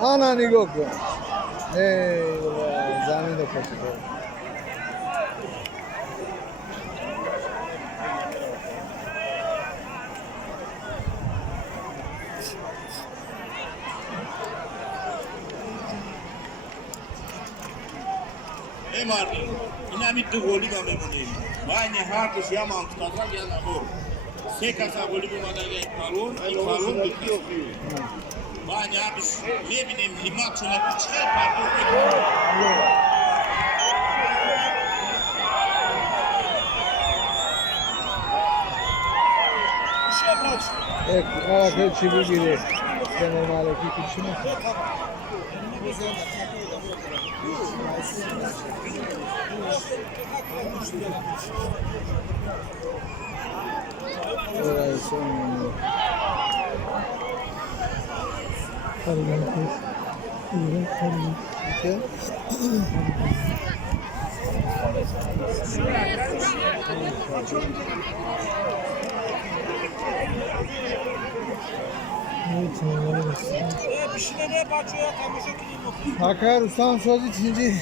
Anani goku. Eyvah. Zamin de kaçırdı. Martin, inamitti goliga memnuniyim. Banya harcı yaman tutacak yana bu. Sekasa goliga madalya iptalun bitiyor. Banya biz ne bileyim limaçına küçük parti. Evet, çivi gibi. Normalde küçüğünü. Orayı sonunda. Hakar Usan Söz ikinci.